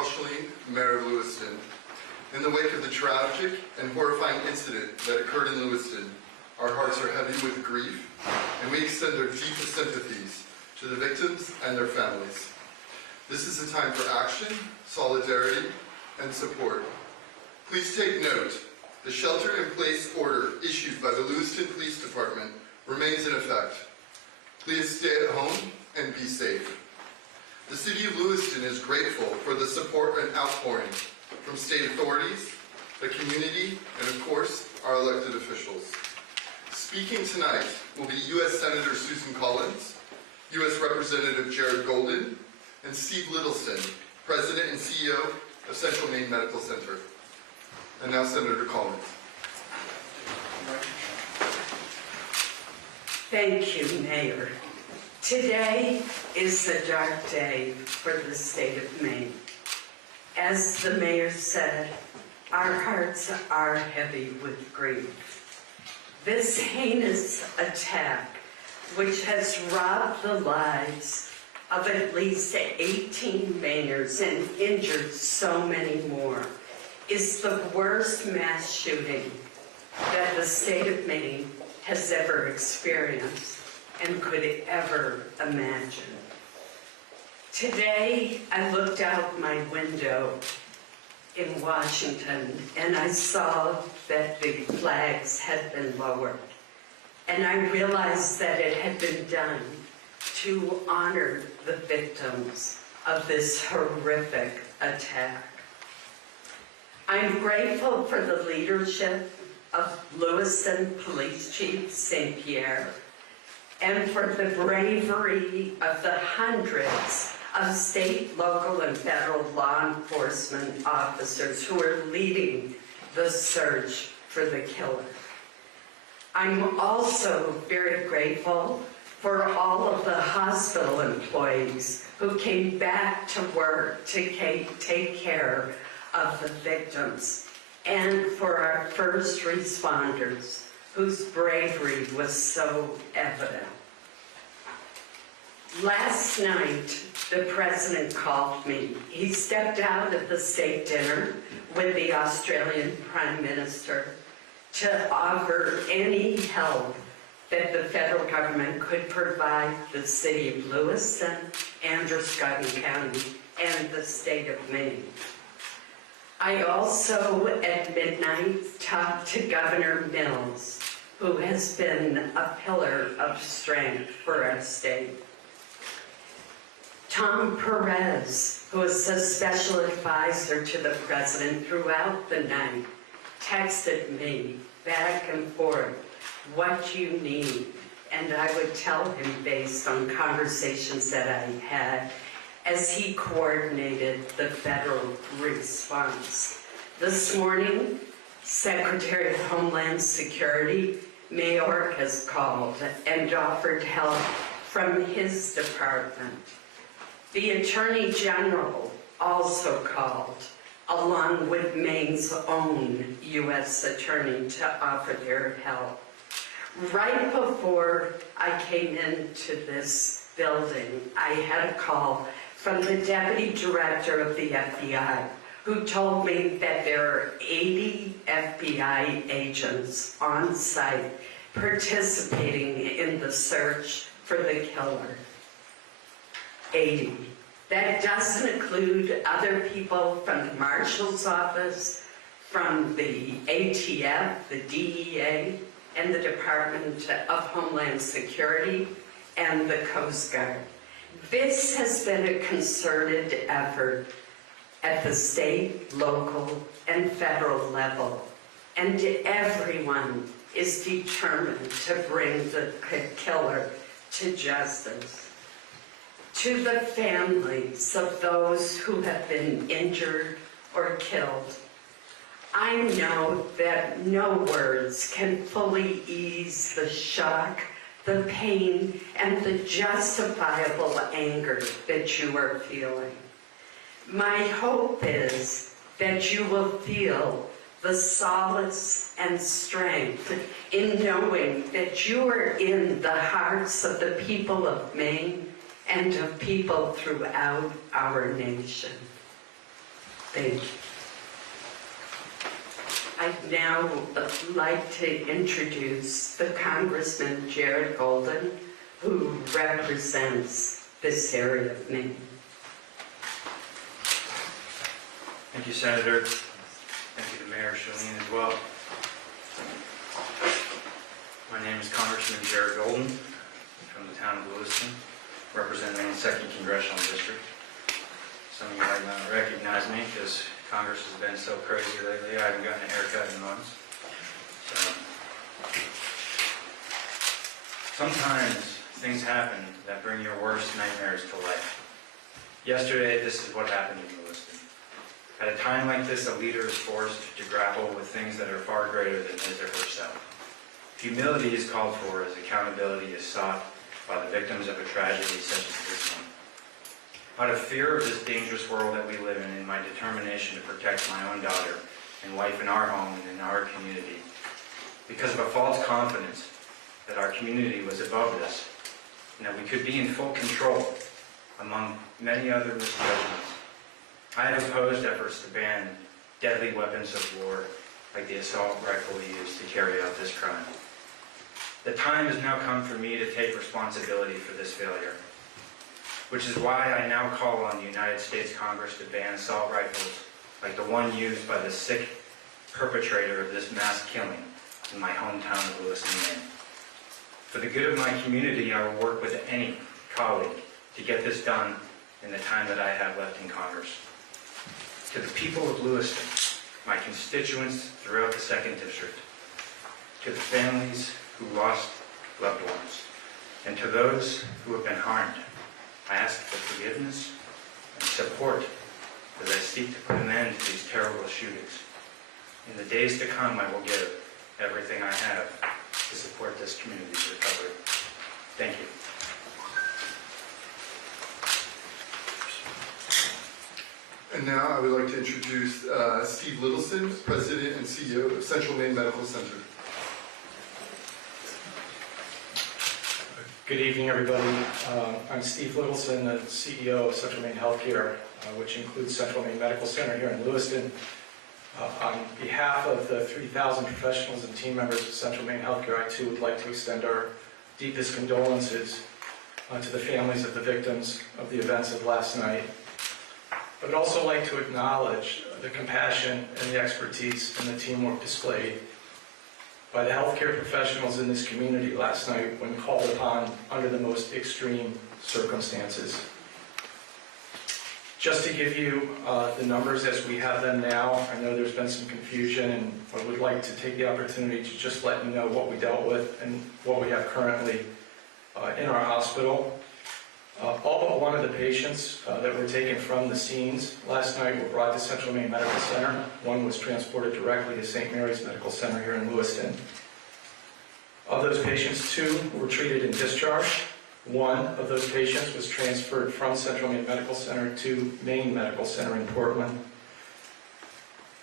Carl Schleen, Mayor of Lewiston. In the wake of the tragic and horrifying incident that occurred in Lewiston, our hearts are heavy with grief, and we extend our deepest sympathies to the victims and their families. This is a time for action, solidarity, and support. Please take note, the shelter-in-place order issued by the Lewiston Police Department remains in effect. Please stay at home and be safe. The City of Lewiston is grateful for the support and outpouring from state authorities, the community, and of course, our elected officials. Speaking tonight will be U.S. Senator Susan Collins, U.S. Representative Jared Golden, and Steve Littleson, President and CEO of Central Maine Medical Center. And now Senator Collins. Thank you, Mayor. Today is a dark day for the state of Maine. As the Mayor said, our hearts are heavy with grief. This heinous attack, which has robbed the lives of at least 18 Mainers and injured so many more, is the worst mass shooting that the state of Maine has ever experienced and could ever imagine. Today, I looked out my window in Washington and I saw that the flags had been lowered. And I realized that it had been done to honor the victims of this horrific attack. I'm grateful for the leadership of Lewiston Police Chief St. Pierre and for the bravery of the hundreds of state, local, and federal law enforcement officers who are leading the search for the killer. I'm also very grateful for all of the hospital employees who came back to work to take care of the victims, and for our first responders whose bravery was so evident. Last night, the President called me. He stepped out at the state dinner with the Australian Prime Minister to offer any help that the federal government could provide the city of Lewiston, Androscoggin County, and the state of Maine. I also, at midnight, talked to Governor Mills, who has been a pillar of strength for our state. Tom Perez, who is a special advisor to the president throughout the night, texted me back and forth, what you need, and I would tell him based on conversations that I had as he coordinated the federal response. This morning, Secretary of Homeland Security, Mayork, has called and offered help from his department. The Attorney General also called, along with Maine's own U.S. Attorney, to offer their help. Right before I came into this building, I had a call from the Deputy Director of the FBI, who told me that there are 80 FBI agents on site participating in the search for the killer. 80. That doesn't include other people from the Marshal's Office, from the ATF, the DEA, and the Department of Homeland Security, and the Coast Guard. This has been a concerted effort at the state, local, and federal level, and everyone is determined to bring the killer to justice. To the families of those who have been injured or killed, I know that no words can fully ease the shock, the pain, and the justifiable anger that you are feeling. My hope is that you will feel the solace and strength in knowing that you are in the hearts of the people of Maine and of people throughout our nation. Thank you. I'd now like to introduce the Congressman Jared Golden, who represents this area of Maine. Thank you, Senator. Thank you to Mayor Chalene as well. My name is Congressman Jared Golden from the town of Lewiston, representing the 2nd Congressional District. Some of you might not recognize me because Congress has been so crazy lately. I haven't gotten a haircut in months. So, sometimes things happen that bring your worst nightmares to life. Yesterday, this is what happened in Lewiston. At a time like this, a leader is forced to grapple with things that are far greater than his or herself. Humility is called for as accountability is sought by the victims of a tragedy such as this one. Out of fear of this dangerous world that we live in and my determination to protect my own daughter and wife in our home and in our community, because of a false confidence that our community was above this and that we could be in full control, among many other misjudgments, I have opposed efforts to ban deadly weapons of war like the assault rifle used to carry out this crime. The time has now come for me to take responsibility for this failure, which is why I now call on the United States Congress to ban assault rifles like the one used by the sick perpetrator of this mass killing in my hometown of Lewiston, Maine. For the good of my community, I will work with any colleague to get this done in the time that I have left in Congress. To the people of Lewiston, my constituents throughout the 2nd District, to the families who lost loved ones, and to those who have been harmed, I ask for forgiveness and support as I seek to put an end to these terrible shootings. In the days to come, I will give everything I have to support this community's recovery. Thank you. And now I would like to introduce Steve Littleson, President and CEO of Central Maine Medical Center. Good evening, everybody. I'm Steve Littleson, the CEO of Central Maine Healthcare, which includes Central Maine Medical Center here in Lewiston. On behalf of the 3,000 professionals and team members of Central Maine Healthcare, I too would like to extend our deepest condolences to the families of the victims of the events of last night. I would also like to acknowledge the compassion and the expertise and the teamwork displayed by the healthcare professionals in this community last night when called upon under the most extreme circumstances. Just to give you the numbers as we have them now, I know there's been some confusion, and I would like to take the opportunity to just let you know what we dealt with and what we have currently in our hospital. All but one of the patients that were taken from the scenes last night were brought to Central Maine Medical Center. One was transported directly to St. Mary's Medical Center here in Lewiston. Of those patients, 2 were treated and discharged. 1 of those patients was transferred from Central Maine Medical Center to Maine Medical Center in Portland.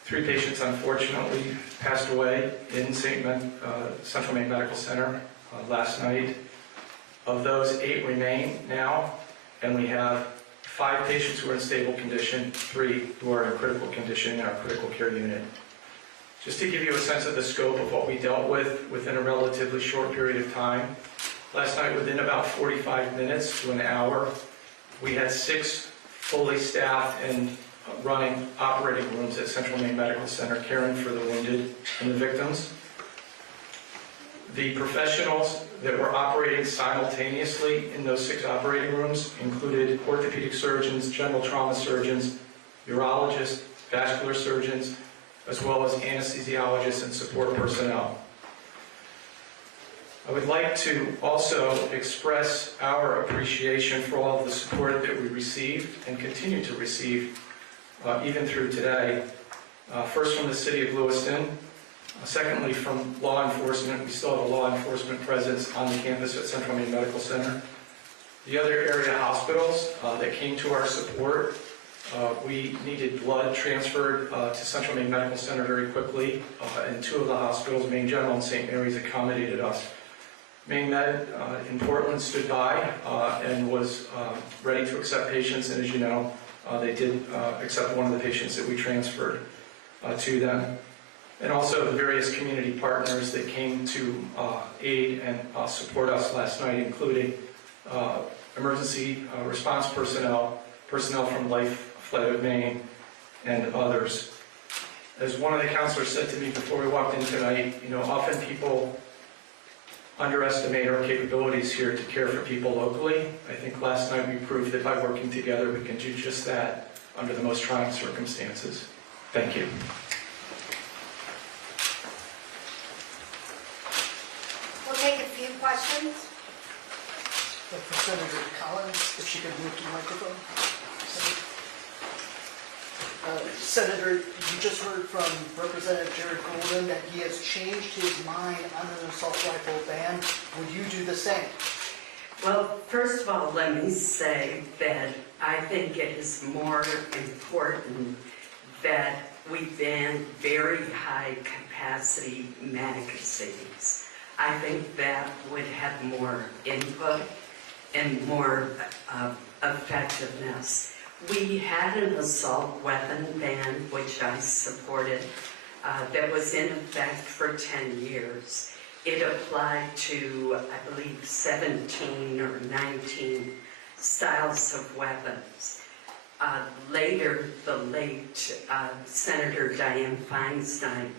3 patients, unfortunately, passed away in Central Maine Medical Center last night. Of those, 8 remain now, and we have 5 patients who are in stable condition, 3 who are in critical condition in our critical care unit. Just to give you a sense of the scope of what we dealt with within a relatively short period of time, last night within about 45 minutes to an hour, we had 6 fully staffed and running operating rooms at Central Maine Medical Center caring for the wounded and the victims. The professionals that were operating simultaneously in those 6 operating rooms included orthopedic surgeons, general trauma surgeons, urologists, vascular surgeons, as well as anesthesiologists and support personnel. I would like to also express our appreciation for all of the support that we received and continue to receive even through today. First from the City of Lewiston. Secondly, from law enforcement. We still have a law enforcement presence on the campus at Central Maine Medical Center. The other area hospitals that came to our support, we needed blood transferred to Central Maine Medical Center very quickly, and 2 of the hospitals, Maine General and St. Mary's, accommodated us. Maine Med in Portland stood by and was ready to accept patients, and as you know, They did accept one of the patients that we transferred to them. And also the various community partners that came to aid and support us last night, including emergency response personnel, personnel from Life Flight of Maine, and others. As one of the counselors said to me before we walked in tonight, often people underestimate our capabilities here to care for people locally. I think last night we proved that by working together we can do just that under the most trying circumstances. Thank you. We'll take a few questions. For Senator Collins, if she could move to the microphone. Senator, you just heard from Representative Jared Golden that he has changed his mind on an assault rifle ban. Would you do the same? Well, first of all, let me say that I think it is more important that we ban very high capacity magazines. I think that would have more input and more effectiveness. We had an assault weapon ban, which I supported, that was in effect for 10 years. It applied to, I believe, 17 or 19 styles of weapons. Later, the late Senator Dianne Feinstein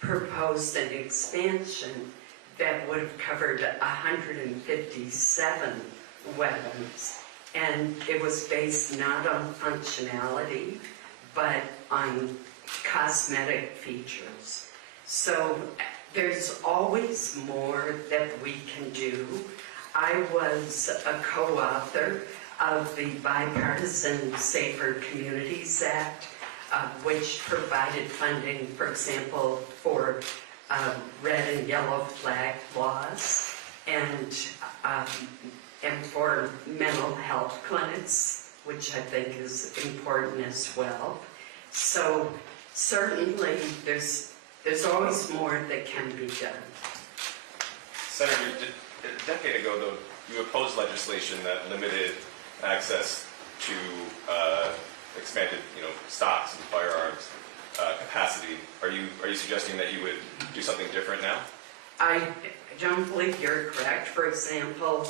proposed an expansion that would have covered 157 weapons. And it was based not on functionality, but on cosmetic features. So there's always more that we can do. I was a co-author of the Bipartisan Safer Communities Act, which provided funding, for example, for red and yellow flag laws and for mental health clinics, which I think is important as well. So certainly there's always more that can be done. Senator, a decade ago, though, you opposed legislation that limited access to expanded, stocks and firearms capacity. Are you suggesting that you would do something different now? I don't believe you're correct. For example,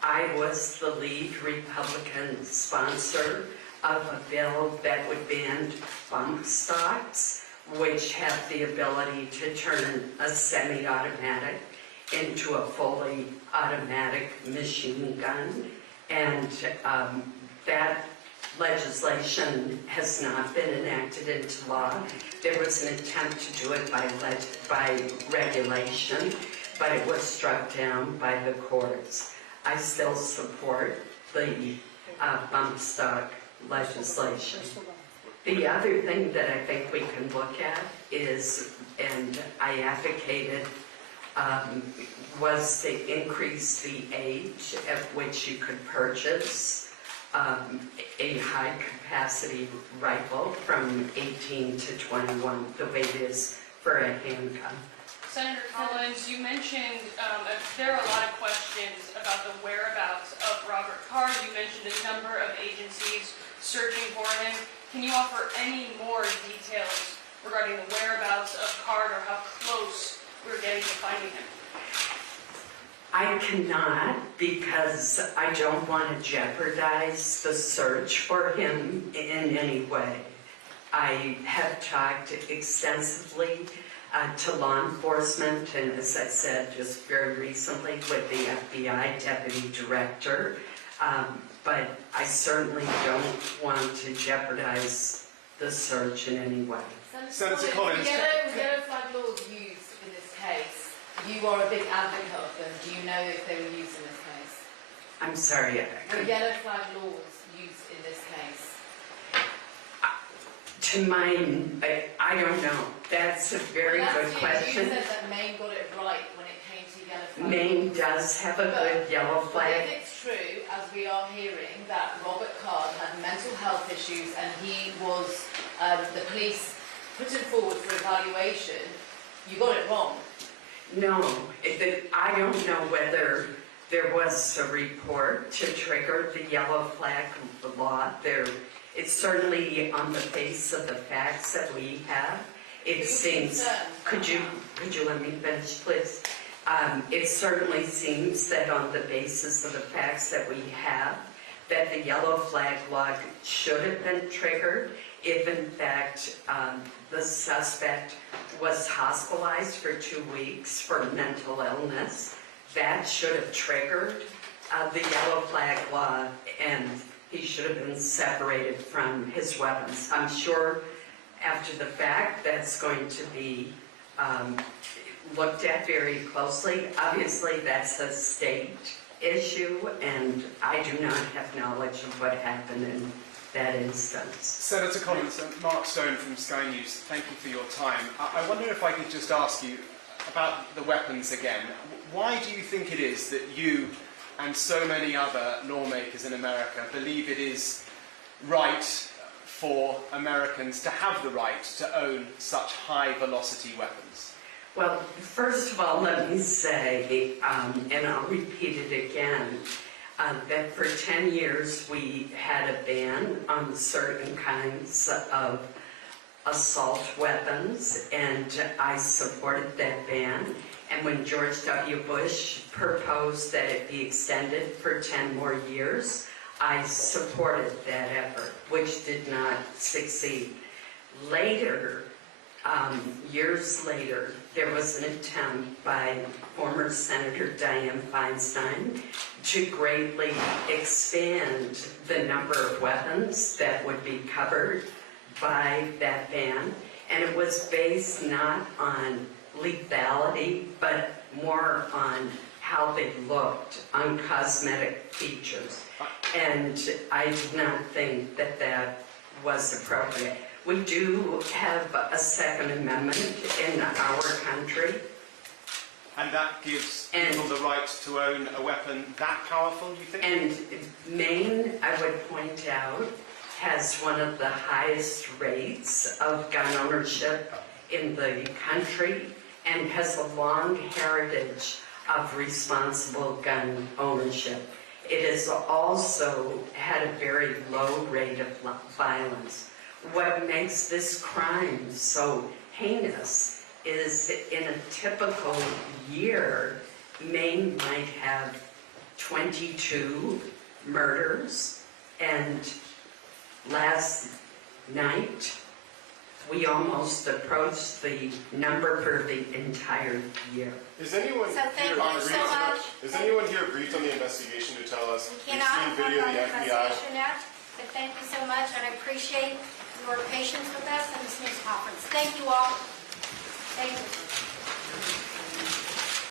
I was the lead Republican sponsor of a bill that would ban bump stocks, which have the ability to turn a semi-automatic into a fully automatic machine gun. And that legislation has not been enacted into law. There was an attempt to do it by regulation, but it was struck down by the courts. I still support the bump stock legislation. The other thing that I think we can look at is, and I advocated, was to increase the age at which you could purchase a high-capacity rifle from 18 to 21, the way it is for a handgun. Senator Collins, you mentioned there are a lot of questions about the whereabouts of Robert Card. You mentioned a number of agencies searching for him. Can you offer any more details regarding the whereabouts of Card or how close we're getting to finding him? I cannot, because I don't want to jeopardize the search for him in any way. I have talked extensively to law enforcement, and as I said just very recently with the FBI Deputy Director, but I certainly don't want to jeopardize the search in any way. Senator Collins, yellow flag laws used in this case. You are a big advocate of them. Do you know if they were used in this case? I'm sorry. The yellow flag laws used in this case. To mine, I don't know. That's a very good question. You said that Maine got it right when it came to yellow flag. Maine does have a good yellow But flag. if it's true, as we are hearing, that Robert Card had mental health issues and he was, the police put him forward for evaluation, you got it wrong. No, I don't know whether there was a report to trigger the yellow flag law. It's certainly on the face of the facts that we have. It seems, could you let me finish, please? It certainly seems that on the basis of the facts that we have, that the yellow flag law should have been triggered if in fact the suspect was hospitalized for 2 weeks for mental illness. That should have triggered the yellow flag law, and he should have been separated from his weapons. I'm sure after the fact that's going to be looked at very closely. Obviously that's a state issue, and I do not have knowledge of what happened in that instance. Senator Collins, Mark Stone from Sky News, thank you for your time. I wonder if I could just ask you about the weapons again. Why do you think it is that you and so many other lawmakers in America believe it is right for Americans to have the right to own such high-velocity weapons? Well, first of all, let me say, and I'll repeat it again, that for 10 years we had a ban on certain kinds of assault weapons, and I supported that ban. And when George W. Bush proposed that it be extended for 10 more years, I supported that effort, which did not succeed. Later, years later, there was an attempt by former Senator Dianne Feinstein to greatly expand the number of weapons that would be covered by that ban. And it was based not on lethality, but more on how they looked, on cosmetic features. And I did not think that that was appropriate. We do have a Second Amendment in our country. And that gives people the right to own a weapon that powerful, you think? And Maine, I would point out, has one of the highest rates of gun ownership in the country and has a long heritage of responsible gun ownership. It has also had a very low rate of violence. What makes this crime so heinous is in a typical year, Maine might have 22 murders, and last night we almost approached the number for the entire year. Is anyone So thank here you so much. Is anyone here briefed on the investigation to tell us We we've cannot seen talk video of about the the FBI? investigation yet, but thank you so much, and I appreciate your patience with us in this news conference. Thank you all. Thank you.